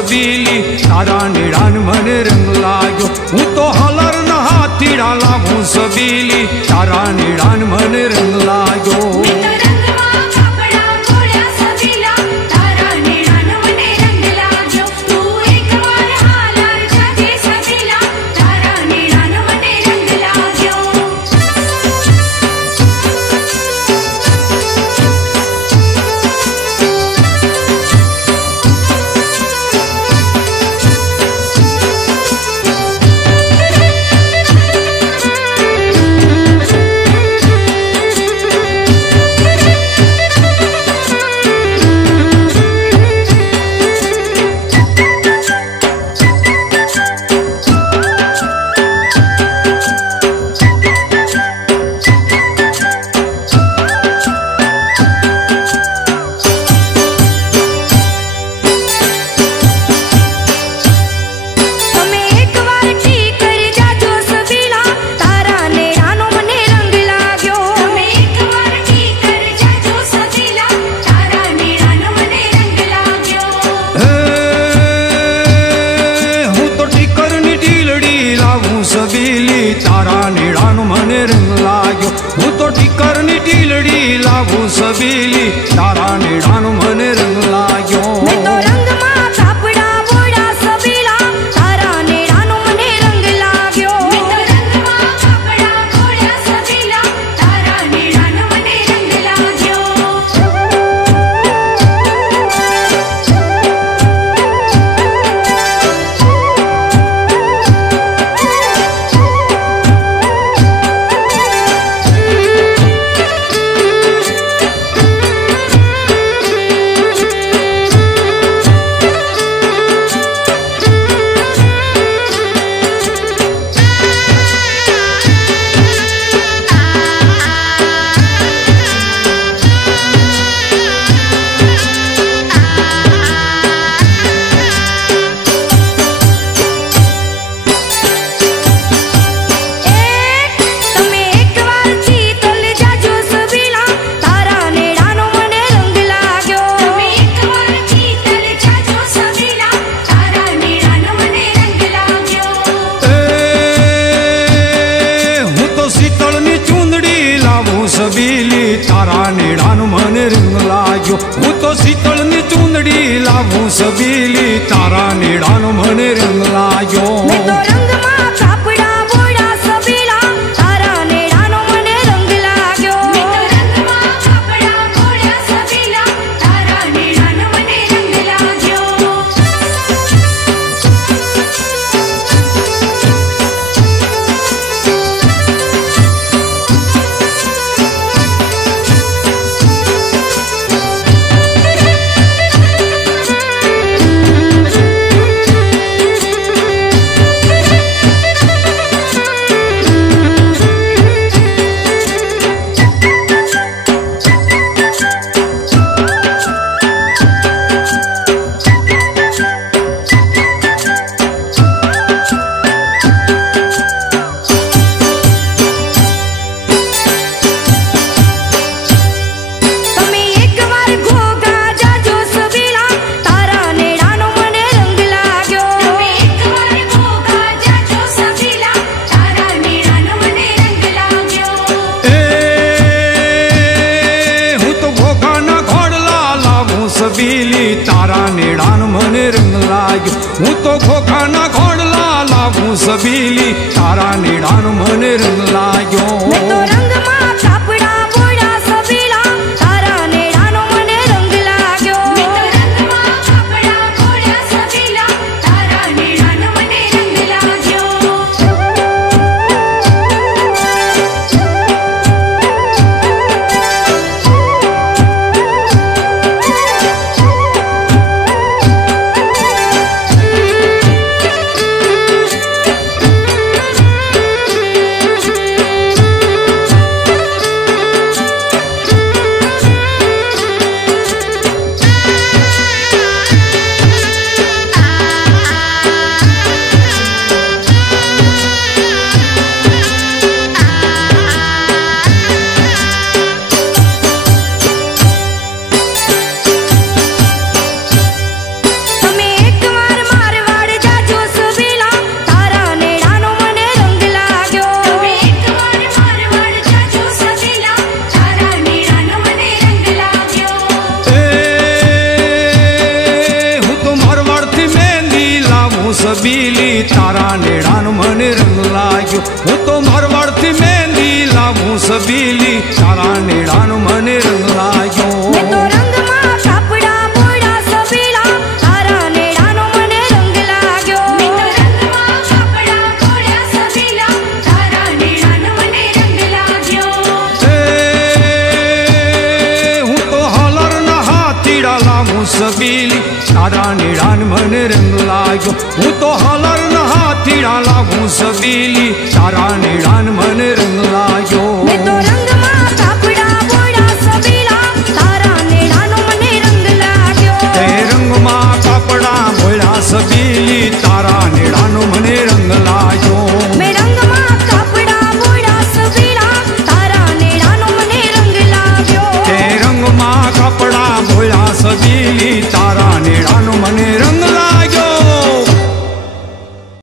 सबीली तारा नीड़ान मने रंग लाग्यो। हूँ तो हलर न हाथीड़ा लावूं सबीली तारा नीड़ान मने रंग लाग्यो। सबीली तारा नीड़ान मने रंग लाग्यो। हूँ तो टीकर नी टीलड़ी लावूं सबीली तारा नीड़ान मने रंग लाग्यो। सबीली तारा नीड़ान मने रंग लाग्यो। हूँ तो शीतल नी चूंदड़ी लावूं सबीली तारा नीड़ान मने रंग लाग्यो। सबीली तारा नीड़ान मने रंग लाग्यो। हूँ तो खोखा ना घोड़ला लावूं सबीली तारा नीड़ान मने रंग लाग्यो। સબીલી તારા નેડાનો મને રંગ લાગ્યો હું તો મારવાડથી મહેંદી લાવું સબીલી તારા નેડાનો મને રંગ લાગ્યો મેં તો રંગમાં કાપડા બોળા સબીલા તારા નેડાનો મને રંગ લાગ્યો મેં તો રંગમાં કાપડા બોળા સબીલા તારા નેડાનો મને રંગ લાગ્યો હું તો હાલરના હાથીડા લાવું સબીલી તારા નેડાનો મને રંગ લાગ્યો હું તો હાલરના હાથીડા લાવું સબીલી તારા નેડાનો મને રંગ લાગ્યો મેં તો રંગમાં કાપડા બોળા સબીલા તારા નેડાનો મને રંગ લાગ્યો તે રંગમાં કાપડા બોળા સબીલી તારા નેડાનો મને રંગ